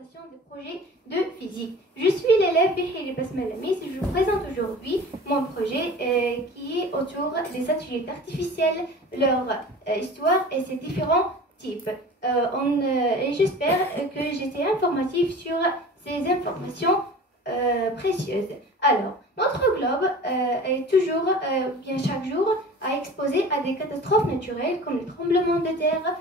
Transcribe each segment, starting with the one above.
présentation des projets de physique. Je suis l'élève Bihiri Basmala Miss et je vous présente aujourd'hui mon projet qui est autour des satellites artificiels, leur histoire et ses différents types. Et j'espère que j'étais informative sur ces informations précieuses. Alors, notre globe est toujours, bien chaque jour, exposé à des catastrophes naturelles comme les tremblements de terre,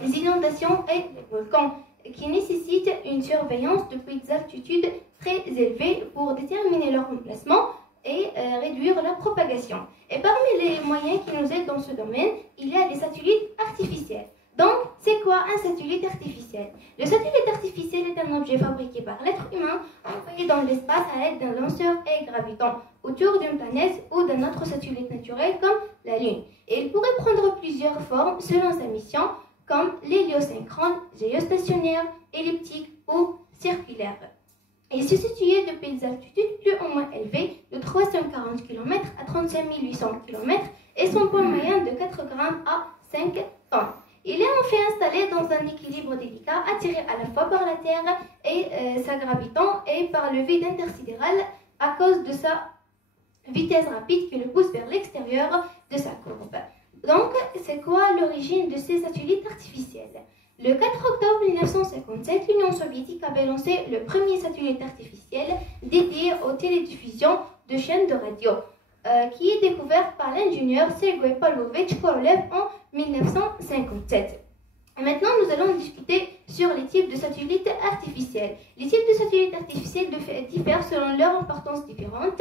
les inondations et les volcans, qui nécessitent une surveillance depuis des altitudes très élevées pour déterminer leur emplacement et réduire leur propagation. Et parmi les moyens qui nous aident dans ce domaine, il y a les satellites artificiels. Donc, c'est quoi un satellite artificiel? Le satellite artificiel est un objet fabriqué par l'être humain, envoyé dans l'espace à l'aide d'un lanceur et gravitant autour d'une planète ou d'un autre satellite naturel comme la Lune. Et il pourrait prendre plusieurs formes selon sa mission, comme l'héliosynchrone, géostationnaire, elliptique ou circulaire. Il se situait depuis des altitudes plus ou moins élevées de 340 km à 35 800 km et son poids moyen de 4 grammes à 5 tonnes. Il est en fait installé dans un équilibre délicat, attiré à la fois par la Terre et sa gravitant et par le vide intersidéral à cause de sa vitesse rapide qui le pousse vers l'extérieur de sa courbe. Donc, c'est quoi l'origine de ces satellites artificiels? Le 4 octobre 1957, l'Union soviétique avait lancé le premier satellite artificiel dédié aux télédiffusions de chaînes de radio, qui est découvert par l'ingénieur Sergei Pavlovich Korolev en 1957. Et maintenant, nous allons discuter sur les types de satellites artificiels. Les types de satellites artificiels diffèrent selon leur importance différente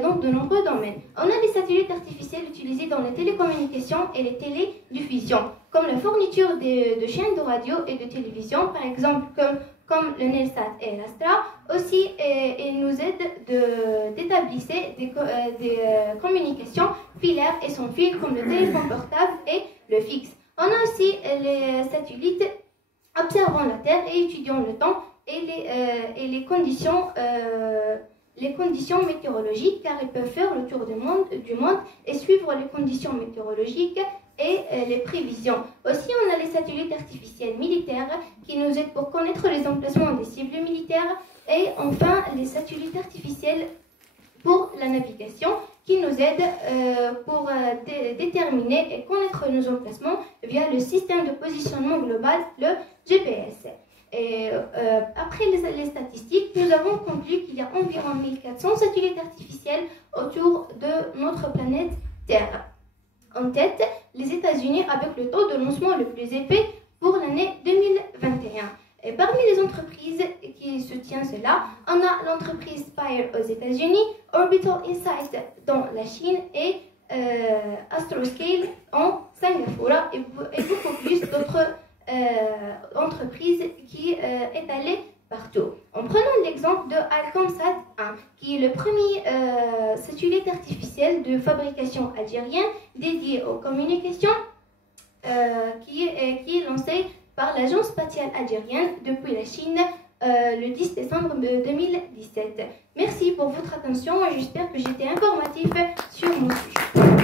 dans de nombreux domaines. On a des satellites artificiels utilisés dans les télécommunications et les télédiffusions, comme la fourniture de chaînes de radio et de télévision, par exemple comme le Nelsat et l'Astra. Aussi, ils nous aident d'établir des communications filaires et sans fil, comme le téléphone portable et le fixe. On a aussi les satellites observant la Terre et étudiant le temps et les conditions météorologiques, car ils peuvent faire le tour du monde et suivre les conditions météorologiques et les prévisions. Aussi, on a les satellites artificiels militaires qui nous aident pour connaître les emplacements des cibles militaires. Et enfin, les satellites artificiels pour la navigation qui nous aident pour déterminer et connaître nos emplacements via le système de positionnement global, le GPS. Et après les statistiques, nous avons conclu qu'il y a environ 1400 satellites artificiels autour de notre planète Terre. En tête, les États-Unis avec le taux de lancement le plus élevé pour l'année 2021. Et parmi les entreprises qui soutiennent cela, on a l'entreprise Spire aux États-Unis, Orbital Insight dans la Chine et Astroscale en Singapour et beaucoup plus d'autres entreprises qui est allée partout. En prenant l'exemple de Alcomsat 1, qui est le premier satellite artificiel de fabrication algérienne dédié aux communications, qui est lancé par l'Agence spatiale algérienne depuis la Chine le 10 décembre 2017. Merci pour votre attention et j'espère que j'étais informatif sur mon sujet.